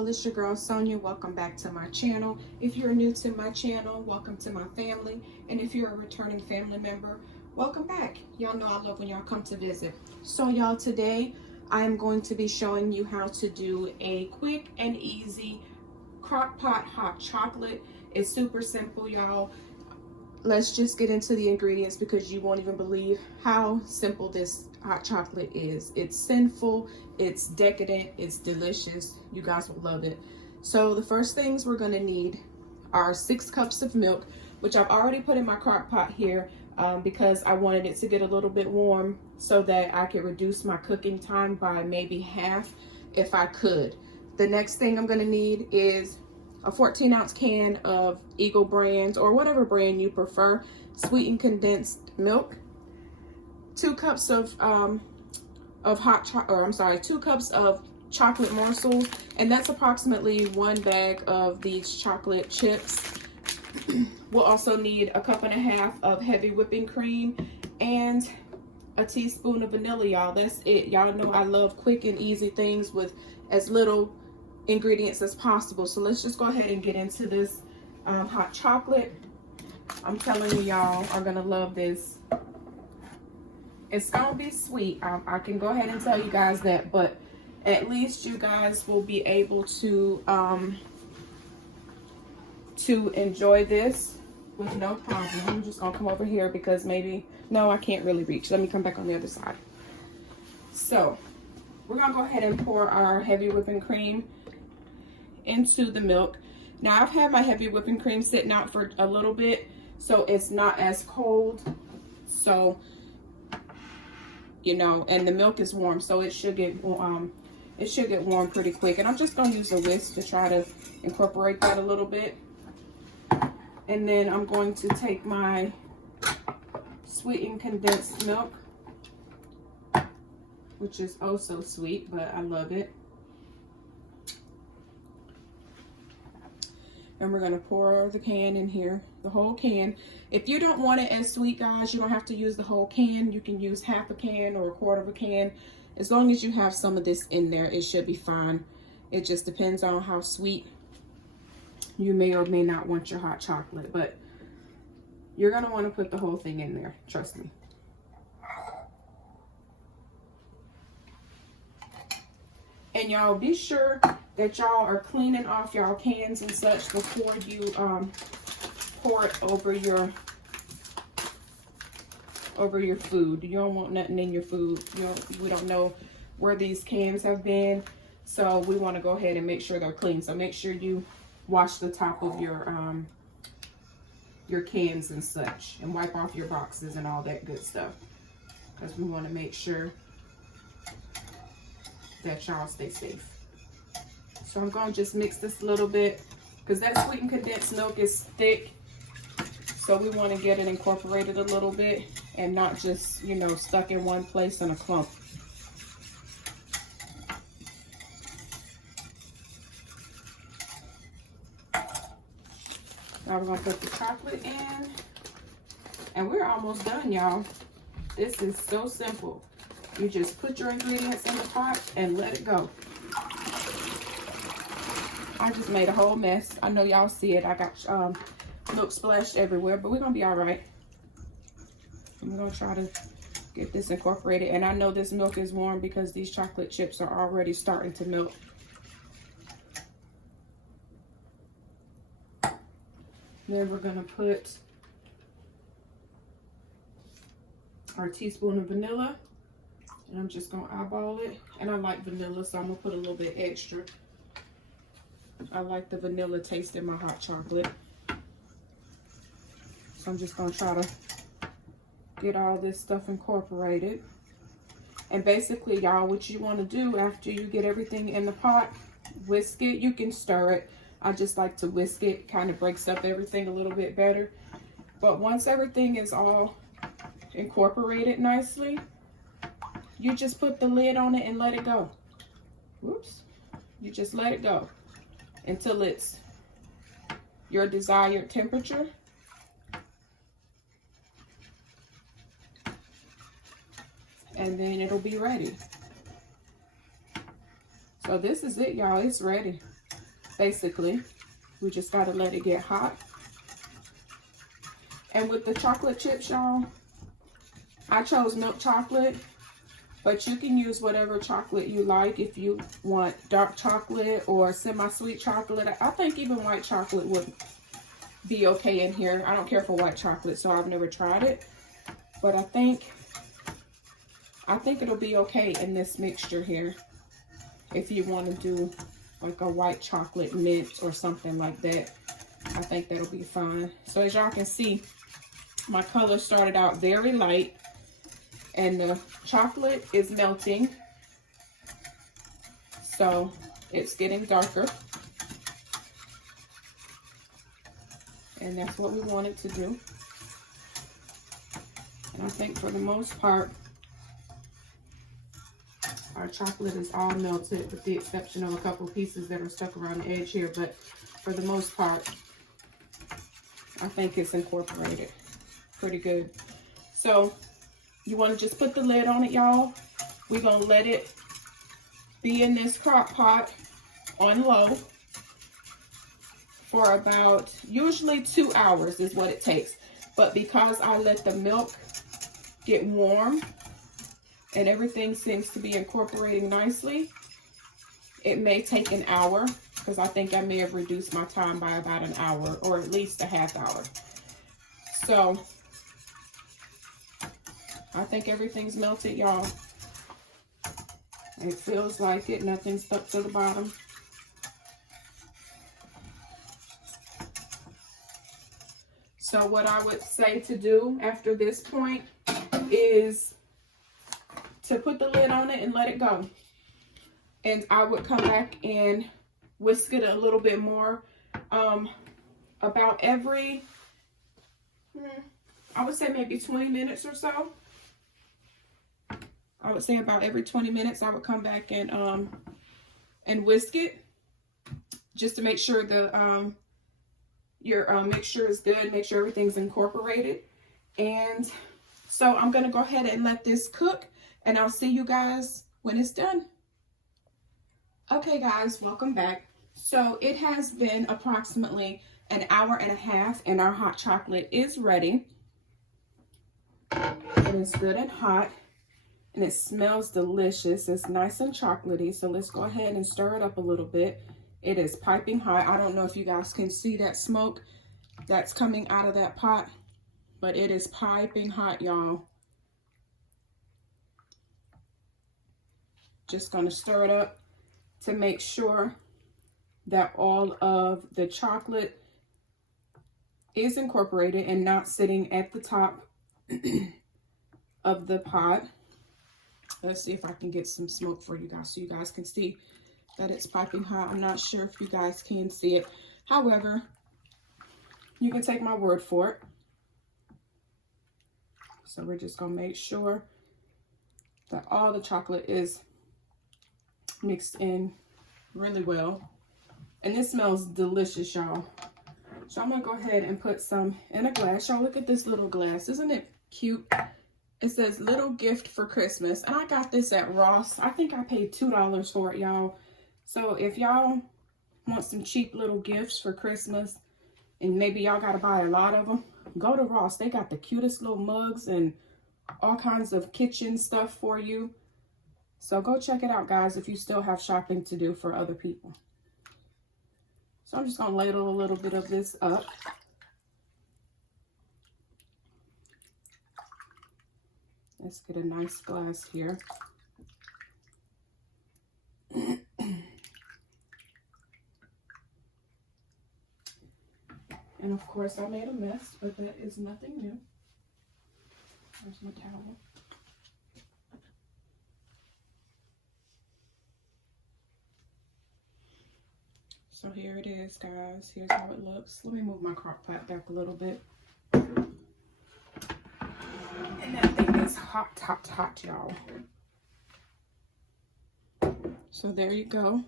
Hello, it's your girl Sonia. Welcome back to my channel. If you're new to my channel, welcome to my family. And if you're a returning family member, welcome back. Y'all know I love when y'all come to visit. So y'all, today I am going to be showing you how to do a quick and easy Crockpot hot chocolate. It's super simple, y'all. Let's just get into the ingredients because you won't even believe how simple this hot chocolate is. It's sinful, it's decadent, it's delicious. You guys will love it. So the first things we're gonna need are 6 cups of milk, which I've already put in my crock pot here because I wanted it to get a little bit warm so that I could reduce my cooking time by maybe half if I could. The next thing I'm gonna need is a 14-ounce can of Eagle brands or whatever brand you prefer, sweetened condensed milk, 2 cups of 2 cups of chocolate morsels, and that's approximately 1 bag of these chocolate chips. We'll also need a 1.5 cups of heavy whipping cream and a teaspoon of vanilla, y'all. That's it. Y'all know I love quick and easy things with as little ingredients as possible. So let's just go ahead and get into this hot chocolate. I'm telling you, y'all are gonna love this. It's gonna be sweet. I can go ahead and tell you guys that, but at least you guys will be able to enjoy this with no problem. I'm just gonna come over here because no, I can't really reach. Let me come back on the other side. So we're gonna go ahead and pour our heavy whipping cream into the milk. Now I've had my heavy whipping cream sitting out for a little bit, so it's not as cold. So, you know, and the milk is warm, so it should get warm pretty quick. And I'm just gonna use a whisk to try to incorporate that a little bit. And then I'm going to take my sweetened condensed milk, which is oh so sweet, but I love it. And we're gonna pour the can in here, the whole can. If you don't want it as sweet, guys, you don't have to use the whole can. You can use half a can or a quarter of a can. As long as you have some of this in there, it should be fine. It just depends on how sweet you may or may not want your hot chocolate, but you're gonna wanna put the whole thing in there, trust me. And y'all be sure that y'all are cleaning off y'all cans and such before you pour it over your food. You don't want nothing in your food. We don't know where these cans have been, so we want to go ahead and make sure they're clean. So make sure you wash the top of your cans and such, and wipe off your boxes and all that good stuff, because we want to make sure that y'all stay safe. So I'm gonna just mix this a little bit because that sweetened condensed milk is thick, so we want to get it incorporated a little bit and not just, you know, stuck in one place in a clump. Now we're gonna put the chocolate in, and we're almost done, y'all. This is so simple. You just put your ingredients in the pot and let it go. I just made a whole mess. I know y'all see it. I got milk splashed everywhere, but we're gonna be all right. I'm gonna try to get this incorporated. And I know this milk is warm because these chocolate chips are already starting to melt. Then we're gonna put our teaspoon of vanilla. And I'm just gonna eyeball it. And I like vanilla, so I'm gonna put a little bit extra. I like the vanilla taste in my hot chocolate. So I'm just gonna try to get all this stuff incorporated. And basically, y'all, what you wanna do after you get everything in the pot, whisk it. You can stir it. I just like to whisk it. Kind of breaks up everything a little bit better. But once everything is all incorporated nicely, you just put the lid on it and let it go. Whoops. You just let it go until it's your desired temperature. And then it'll be ready. So this is it, y'all. It's ready. basically. We just gotta let it get hot. And with the chocolate chips, y'all, I chose milk chocolate, but you can use whatever chocolate you like. If you want dark chocolate or semi-sweet chocolate, I think even white chocolate would be okay in here. I don't care for white chocolate, so I've never tried it, but I think it'll be okay in this mixture here. If you want to do like a white chocolate mint or something like that, I think that'll be fine. So as y'all can see, my color started out very light and the chocolate is melting. So it's getting darker. And that's what we wanted to do. And I think for the most part, our chocolate is all melted with the exception of a couple pieces that are stuck around the edge here. But for the most part, I think it's incorporated pretty good. So you want to just put the lid on it, y'all. We're going to let it be in this crock pot on low for about usually 2 hours is what it takes. But because I let the milk get warm and everything seems to be incorporating nicely, it may take an hour, because I think I may have reduced my time by about an hour or at least a half hour. So I think everything's melted, y'all. It feels like it. Nothing's stuck to the bottom. So what I would say to do after this point is to put the lid on it and let it go. And I would come back and whisk it a little bit more. About every, I would say maybe 20 minutes or so. I would say about every 20 minutes I would come back and whisk it, just to make sure the your mixture is good, make sure everything's incorporated. And so I'm gonna go ahead and let this cook, and I'll see you guys when it's done. Okay guys, welcome back. So it has been approximately an hour and a half and our hot chocolate is ready. It is good and hot and it smells delicious. It's nice and chocolatey. So let's go ahead and stir it up a little bit. It is piping hot. I don't know if you guys can see that smoke that's coming out of that pot, but it is piping hot, y'all. Just gonna stir it up to make sure that all of the chocolate is incorporated and not sitting at the top of the pot. Let's see if I can get some smoke for you guys so you guys can see that it's piping hot. I'm not sure if you guys can see it. However, you can take my word for it. So we're just gonna make sure that all the chocolate is mixed in really well. And this smells delicious, y'all. So I'm gonna go ahead and put some in a glass. Y'all, look at this little glass. Isn't it cute? It says little gift for Christmas. And I got this at Ross. I think I paid $2 for it, y'all. So if y'all want some cheap little gifts for Christmas, and maybe y'all gotta buy a lot of them, go to Ross. They got the cutest little mugs and all kinds of kitchen stuff for you. So go check it out, guys, if you still have shopping to do for other people. So I'm just gonna ladle a little bit of this up. Let's get a nice glass here. And of course I made a mess, but that is nothing new. There's my towel. So here it is, guys. Here's how it looks. Let me move my crock pot back a little bit. And that thing is hot, hot, hot, y'all. So there you go.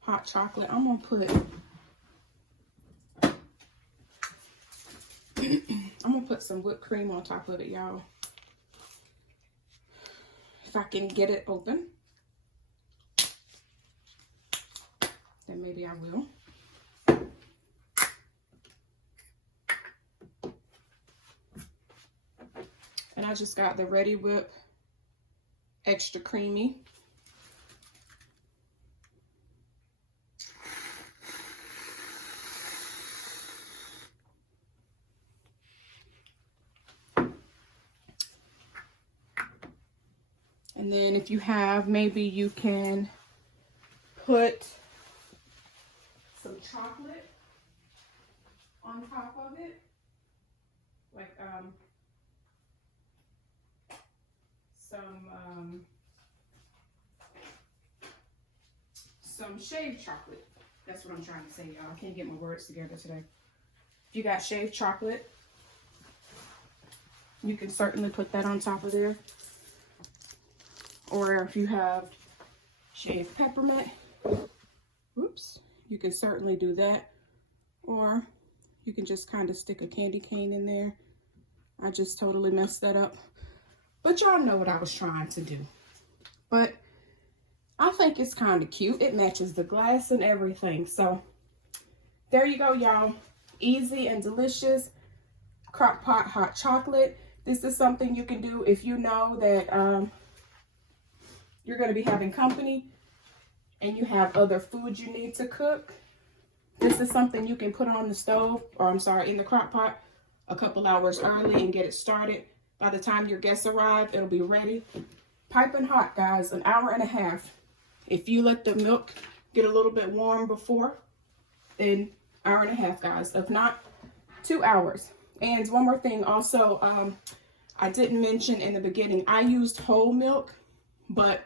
Hot chocolate. I'm gonna put some whipped cream on top of it, y'all. If I can get it open, then maybe I will. And I just got the Ready Whip extra creamy. And then if you have, maybe you can put some chocolate on top of it. Like some shaved chocolate. That's what I'm trying to say, y'all. I can't get my words together today. If you got shaved chocolate, you can certainly put that on top of there. Or if you have shaved peppermint, oops, you can certainly do that. Or you can just kind of stick a candy cane in there. I just totally messed that up. But y'all know what I was trying to do. But I think it's kind of cute. It matches the glass and everything. So there you go, y'all. Easy and delicious Crockpot hot chocolate. This is something you can do if you know that you're going to be having company and you have other food you need to cook. This is something you can put on the stove, or I'm sorry, in the Crockpot a couple hours early and get it started. By the time your guests arrive, it'll be ready. Piping hot, guys, an hour and a half. If you let the milk get a little bit warm before, then hour and a half, guys. If not, 2 hours. And one more thing also, I didn't mention in the beginning, I used whole milk, but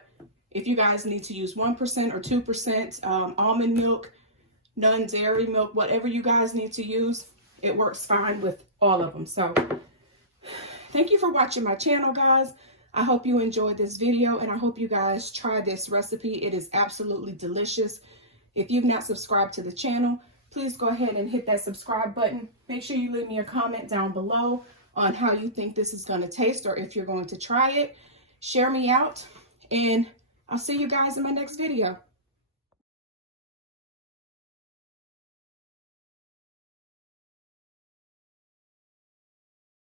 if you guys need to use 1% or 2% almond milk, non-dairy milk, whatever you guys need to use, it works fine with all of them. So thank you for watching my channel, guys. I hope you enjoyed this video, and I hope you guys try this recipe. It is absolutely delicious. If you've not subscribed to the channel, please go ahead and hit that subscribe button. Make sure you leave me a comment down below on how you think this is going to taste, or if you're going to try it. Share me out, and I'll see you guys in my next video.